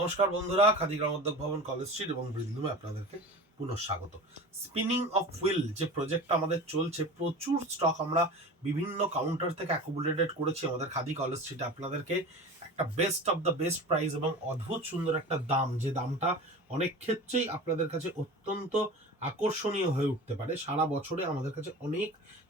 নমস্কার বন্ধুরা, খাদি গ্রামোদ্যোগ ভবন, কলেজ স্ট্রিট এবং বৃন্দুমে আপনাদেরকে পুনঃ স্বাগত। স্পিনিং অফ হুইল যে প্রজেক্টটা আমাদের চলছে, প্রচুর স্টক আমরা বিভিন্ন কাউন্টার থেকে অ্যাকুমুলেটেড করেছি আমাদের খাদি কলেজ স্ট্রিটে আপনাদেরকে একটা best of the best price এবং অদ্ভুত সুন্দর একটা দাম, যে দামটা অনেক ক্ষেত্রেই আপনাদের কাছে অত্যন্ত আকর্ষণীয় হয়ে উঠতে পারে। সারা বছরে আমাদের কাছে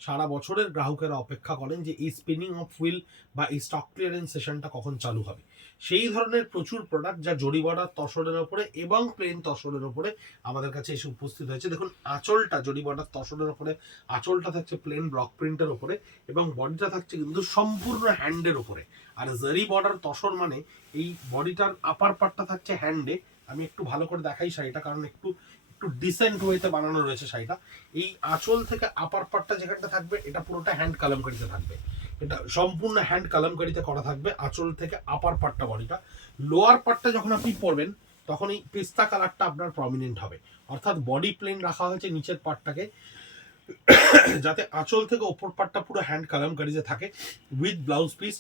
সারা বছরের গ্রাহকেরা অপেক্ষা করেন যে এই স্পিনিং অফ হুইল বা এই স্টক ক্লিয়ারেন্স সেশনটা কখন চালু হবে। সেই ধরনের প্রচুর প্রোডাক্ট যা জরি বর্ডার তসরের ওপরে এবং প্লেন তসরের ওপরে আমাদের কাছে এসে উপস্থিত হয়েছে। দেখুন, আঁচলটা জরি বর্ডার তসরের ওপরে, আঁচলটা থাকছে প্লেন ব্লক প্রিন্টের ওপরে এবং বডিটা থাকছে কিন্তু সম্পূর্ণ হ্যান্ডের ওপরে। আর জরি বর্ডার তসর মানে এই বডিটার আপার পার্টটা থাকছে হ্যান্ডে। আমি একটু ভালো করে দেখাই শাড়িটা, কারণ একটু একটু ডিসেন্ট ওয়েতে বানানো রয়েছে শাড়িটা। এই আঁচল থেকে আপার পার্টটা যেখানটা থাকবে এটা পুরোটা হ্যান্ড কালামকারিতে থাকবে, এটা সম্পূর্ণ হ্যান্ড কালামকারিতে করা থাকবে আঁচল থেকে আপার পার্টটা বডিটা। লোয়ার পার্টটা যখন আপনি পরবেন তখন এই পেস্তা কালারটা আপনার প্রমিনেন্ট হবে, অর্থাৎ বডি প্লেন রাখা হয়েছে নিচের পার্টটাকে, যাতে আঁচল থেকে ওপর পার্টটা পুরো হ্যান্ড কালামকারিতে থাকে উইথ ব্লাউজ পিস।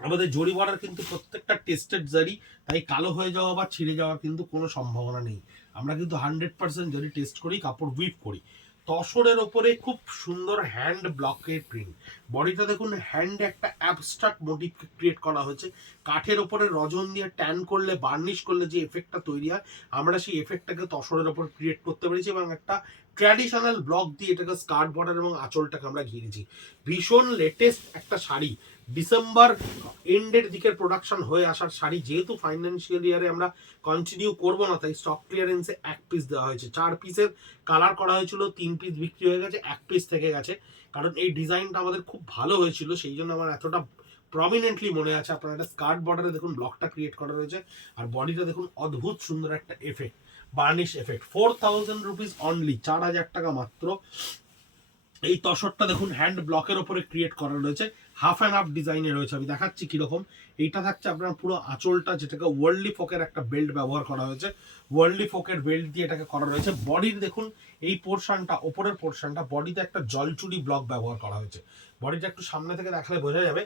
আমাদের জরি বর্ডার কিন্তু প্রত্যেকটা টেস্টেড জারি, তাই কালো হয়ে যাওয়া বা ছিঁড়ে যাওয়ার কিন্তু কোনো সম্ভাবনা নেই। আমরা কিন্তু 100% জারি টেস্ট করি, কাপড় উইভ করি। তসরের ওপরে খুব সুন্দর হ্যান্ড ব্লকের প্রিন্ট, বডিটা দেখুন হ্যান্ডে একটা অ্যাবস্ট্রাক্ট মোটিভ ক্রিয়েট করা হয়েছে। কাঠের ওপরে রজন দিয়ে ট্যান করলে, বার্নিশ করলে যে এফেক্টটা তৈরি হয়, আমরা সেই এফেক্টটাকে তসরের ওপর ক্রিয়েট করতে পেরেছি এবং একটা ট্র্যাডিশনাল ব্লক দিয়ে এটাকে স্কার্ট বর্ডার এবং আঁচলটাকে আমরা ঘিরেছি। ভীষণ লেটেস্ট একটা শাড়ি, ডিসেম্বর এন্ডের দিকে প্রোডাকশন হয়ে আসার শাড়ি, যেহেতু ফাইন্যান্সিয়াল ইয়ারে আমরা কন্টিনিউ করবো না, তাই স্টক ক্লিয়ারেন্সে 1 পিস দেওয়া হয়েছে। 4 পিসের কালার করা হয়েছিল, 3 পিস বিক্রি হয়ে গেছে, 1 পিস থেকে গেছে। কারণ এই ডিজাইনটা আমাদের খুব ভালো হয়েছিল, সেই জন্য আমার এতটা প্রমিনেন্টলি মনে আছে। আপনারা একটা স্কার্ট বর্ডারে দেখুন ব্লকটা ক্রিয়েট করা রয়েছে, আর বডিটা দেখুন অদ্ভুত সুন্দর একটা effect, varnish effect. 4000 rupees only, 4000 টাকা মাত্র। এই তসরটা দেখুন হ্যান্ড ব্লকের ওপরে ক্রিয়েট করা রয়েছে, হাফ অ্যান্ড হাফ ডিজাইনে রয়েছে। আমি দেখাচ্ছি কিরকম। এইটা থাকছে আপনার পুরো আঁচলটা, যেটাকে ওয়ার্ল্ডলি ফোকের একটা বেল্ট ব্যবহার করা হয়েছে, ওয়ার্ল্ডলি ফোকের বেল্ট দিয়ে এটাকে করা রয়েছে। বডির দেখুন এই পোর্শনটা, ওপরের পোর্শনটা, বডিতে একটা জলচুরি ব্লক ব্যবহার করা হয়েছে। বডিটা একটু সামনে থেকে দেখালে বোঝা যাবে,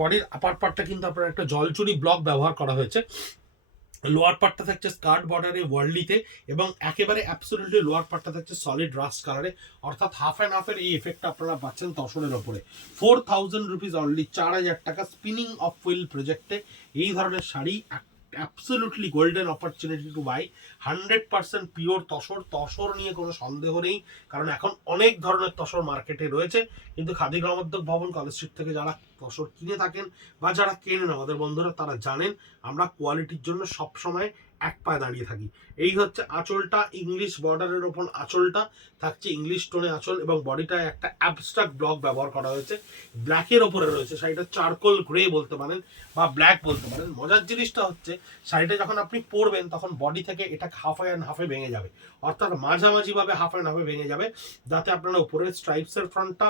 বডির আপার পার্টটা কিন্তু আপনার একটা জলচুরি ব্লক ব্যবহার করা হয়েছে। লোয়ার পার্টটা থাকছে স্কার্ট বর্ডারে ওয়ার্ল্ডলিতে, এবং একেবারে অ্যাবসলিউটলি লোয়ার পার্টটা থাকছে সলিড রাস্ট কালারে, অর্থাৎ হাফ অ্যান্ড হাফের এই এফেক্টটা আপনারা পাচ্ছেন তসরের ওপরে। 4000 রুপিস অনলি, 4000 টাকা। স্পিনিং অফ হুইল প্রজেক্টে এই ধরনের sari absolutely golden opportunity to buy. 100% pure tussar, tussar নিয়ে কোনো সন্দেহ নেই, কারণ এখন অনেক ধরনের তসর মার্কেটে রয়েছে, কিন্তু খাদি গ্রামোদ্যোগ ভবন, কলেজ স্ট্রিট থেকে যারা তসর কিনে থাকেন বা যারা কেনেন আমাদের বন্ধুরা, তারা জানেন আমরা কোয়ালিটির জন্য সবসময় এক পায়ে দাঁড়িয়ে থাকি। এই হচ্ছে আঁচলটা, ইংলিশ বর্ডারের ওপর আঁচলটা থাকছে, ইংলিশ টোনে আঁচল, এবং বডিটায় একটা অ্যাবস্ট্রাক্ট ব্লক ব্যবহার করা হয়েছে, ব্ল্যাকের ওপরে রয়েছে। শাড়িটা চারকোল গ্রে বলতে পারেন বা ব্ল্যাক বলতে পারেন। মজার জিনিসটা হচ্ছে শাড়িটা যখন আপনি পরবেন তখন বডি থেকে এটা হাফ অ্যান্ড হাফে ভেঙে যাবে, অর্থাৎ মাঝামাঝি ভাবে হাফ অ্যান্ড হাফে ভেঙে যাবে, যাতে আপনারা উপরের স্ট্রাইপসের ফ্রন্টটা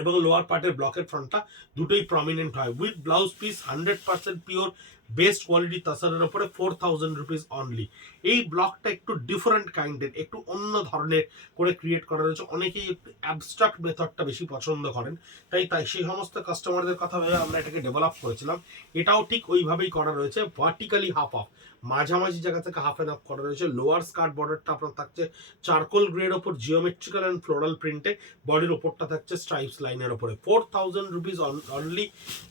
এবং লোয়ার পার্টের ব্লকের ফ্রন্টটা দুটোই প্রমিনেন্ট হয় with blouse piece. 100% pure best quality তাসারের উপরে 4000 রুপিস অনলি। এই ব্লকটা একটু ডিফারেন্ট কাইন্ডের, একটু অন্য ধরনের করে ক্রিয়েট করা রয়েছে। অনেকেই একটু অ্যাবস্ট্রাক্ট মেথডটা বেশি পছন্দ করেন, তাই সেই সমস্ত কাস্টমারদের কথা ভেবে আমরা এটাকে ডেভেলপ করেছিলাম। এটাও ঠিক ওইভাবেই করা রয়েছে, ভার্টিক্যালি হাফ অফ, মাঝামাঝি জায়গা থেকে হাফ অ্যান্ড হাফ করা রয়েছে। লোয়ার স্কার্ট বর্ডারটা আপনার থাকছে চারকোল গ্রেড ওপর জিওমেট্রিক্যাল অ্যান্ড ফ্লোরাল প্রিন্টে, বডির ওপরটা থাকছে স্ট্রাইপস লাইনের ওপরে। 4000 রুপিস অনলি,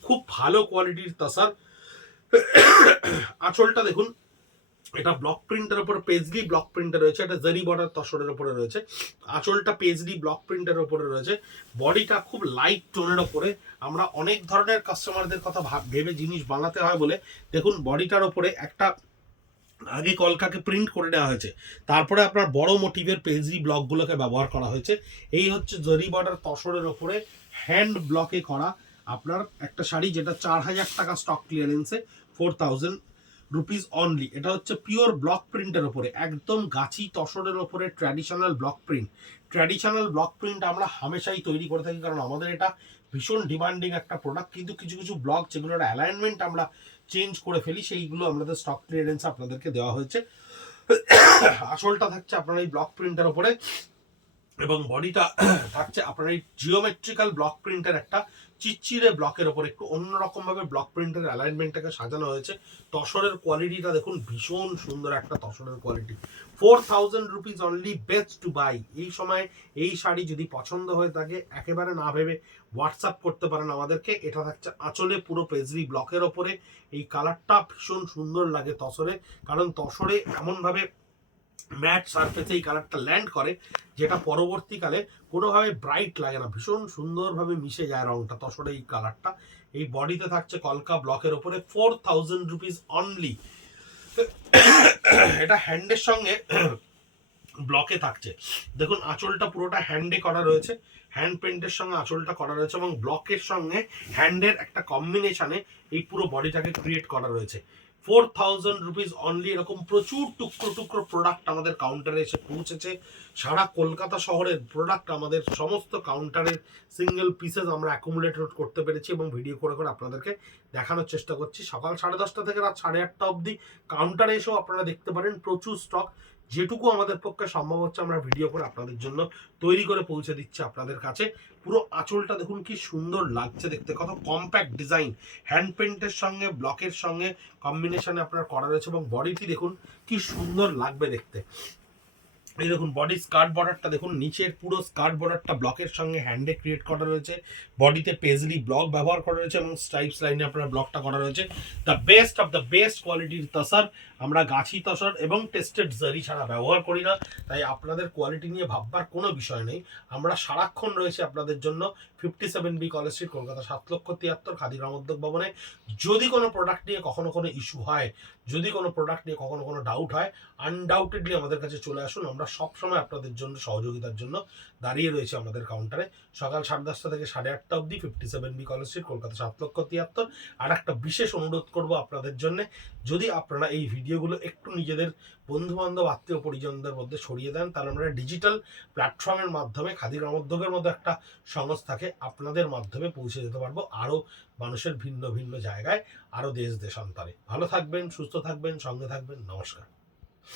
খুব ভালো কোয়ালিটির তাসার। আঁচলটা দেখুন, এটা ব্লক প্রিন্টের উপরে পেজলি ব্লক প্রিন্টে রয়েছে, এটা জারি বর্ডার তসরের উপরে রয়েছে। আঁচলটা পেজলি ব্লক প্রিন্টের উপরে রয়েছে, বডিটা খুব লাইট টোনের উপরে। আমরা অনেক ধরনের কাস্টমারদের কথা ভেবে জিনিস বানাতে হয় বলে দেখুন বডিটার উপরে একটা আগে কলকাকে প্রিন্ট করে নেওয়া হয়েছে, তারপরে আপনার বড় মোটিভের পেজলি ব্লকগুলোকে ব্যবহার করা হয়েছে। এই হচ্ছে জরি বর্ডার তসরের ওপরে হ্যান্ড ব্লকে করা আপনার একটা শাড়ি, যেটা 4000 টাকা স্টক ক্লিয়ারেন্সে, 4000 রুপিস অনলি। এটা হচ্ছে পিওর ব্লক প্রিন্টের ওপরে, একদম গাছি তসরের ওপরে traditional block print. Traditional block print আমরা হামেশাই তৈরি করে থাকি, কারণ আমাদের এটা ভীষণ ডিমান্ডিং একটা প্রোডাক্ট। কিন্তু কিছু কিছু ব্লক যেগুলোর অ্যালাইনমেন্ট আমরা চেঞ্জ করে ফেলি, সেইগুলো আমাদের স্টক ক্লিয়ারেন্স আপনাদেরকে দেওয়া হয়েছে। আসলটা থাকছে আপনার এই ব্লক প্রিন্টের ওপরে, এবং বডিটা থাকছে আপনার এই জিওমেট্রিক্যাল ব্লক প্রিন্টের একটা চিচ্চিরে ব্লকের ওপর একটু অন্যরকম ভাবে ব্লক প্রিন্টের অ্যালাইনমেন্টটাকে সাজানো হয়েছে। তসরের কোয়ালিটিটা দেখুন, ভীষণ সুন্দর একটা তসরের quality. 4000 rupees only, best to buy. এই সময় এই শাড়ি যদি পছন্দ হয়ে থাকে একেবারে না ভেবে হোয়াটসঅ্যাপ করতে পারেন আমাদেরকে। এটা থাকছে আঁচলে পুরো পেজরি ব্লকের ওপরে। এই কালারটা ভীষণ সুন্দর লাগে তসরে, কারণ তসরে এমনভাবে ম্যাট সারফেসে এই কালারটা ল্যান্ড করে যেটা পরবর্তীকালে কোনোভাবে ব্রাইট লাগে না, ভীষণ সুন্দরভাবে মিশে যায় রংটা তসরে এই কালারটা। এই বডিতে থাকছে কলকা ব্লকের ওপরে, 4000 রুপিস অনলি। এটা হ্যান্ডের সঙ্গে ব্লকে থাকছে। দেখুন আঁচলটা পুরোটা হ্যান্ডে করা রয়েছে, হ্যান্ড প্রিন্টের সঙ্গে আঁচলটা করা রয়েছে এবং ব্লকের সঙ্গে হ্যান্ডের একটা কম্বিনেশনে এই পুরো বডিটাকে ক্রিয়েট করা রয়েছে। 4000 রুপিস অনলি। এরকম প্রচুর টুকরো টুকরো প্রোডাক্ট আমাদের কাউন্টারে এসে পৌঁছেছে। সারা কলকাতা শহরের প্রোডাক্ট আমাদের সমস্ত কাউন্টারের সিঙ্গেল পিসেস আমরা অ্যাকুমুলেট করতে পেরেছি এবং ভিডিও করে করে আপনাদেরকে দেখানোর চেষ্টা করছি। সকাল 10:30 থেকে রাত 8:30 অবধি কাউন্টারে এসেও আপনারা দেখতে পারেন প্রচুর স্টক। যেটুকু আমাদের পক্ষে সম্ভব হচ্ছে আমরা ভিডিও করে আপনাদের জন্য তৈরি করে পৌঁছে দিচ্ছি আপনাদের কাছে। পুরো আঁচলটা দেখুন কি সুন্দর লাগছে দেখতে, কত কম্প্যাক্ট ডিজাইন, হ্যান্ড প্রিন্টের সঙ্গে ব্লকের সঙ্গে কম্বিনেশনে আপনার করা রয়েছে এবং বডিটি দেখুন কি সুন্দর লাগবে দেখতে। এই দেখুন বডি স্কার্ট বর্ডারটা দেখুন, নিচের পুরো স্কার্ট বর্ডারটা ব্লকের সঙ্গে হ্যান্ডে ক্রিয়েট করা রয়েছে, বডিতে পেজলি ব্লক ব্যবহার করা রয়েছে এবং স্ট্রাইপস লাইনে আপনার ব্লকটা করা রয়েছে। The best of the best কোয়ালিটির তসর। আমরা গাছি তসর এবং টেস্টেড জারি ছাড়া ব্যবহার করি না, তাই আপনাদের কোয়ালিটি নিয়ে ভাববার কোনো বিষয় নেই। আমরা সারাক্ষণ রয়েছে আপনাদের জন্য 57B college street, Kolkata 7,73,000, Khadi Gramodyog ভবনে। যদি কোনো প্রোডাক্ট নিয়ে কখনো কোনো ইস্যু হয়, যদি কোনো প্রোডাক্ট নিয়ে কখনো কোনো ডাউট হয়, আনডাউটেডলি আমাদের কাছে চলে আসুন। আমরা সবসময় আপনাদের জন্য সহযোগিতার জন্য দাঁড়িয়ে রয়েছে আমাদের কাউন্টারে। সকাল 10:30 থেকে 8:30 অবধি, 57B কলেজ স্ট্রিট, কলকাতা 7,73,000। আর একটা বিশেষ অনুরোধ করব আপনাদের জন্য, যদি আপনারা এই ভিডিওগুলো একটু নিজেদের বন্ধু বান্ধব আত্মীয় পরিজনদের মধ্যে ছড়িয়ে দেন, তাহলে আমরা ডিজিটাল প্ল্যাটফর্মের মাধ্যমে খাদি গ্রামোদ্যোগের মতো একটা সংস্থাকে আপনাদের মাধ্যমে পৌঁছে যেতে পারবো আরও মানুষের ভিন্ন ভিন্ন জায়গায়, আরও দেশ দেশান্তরে। ভালো থাকবেন, সুস্থ থাকবেন, সঙ্গে থাকবেন। নমস্কার।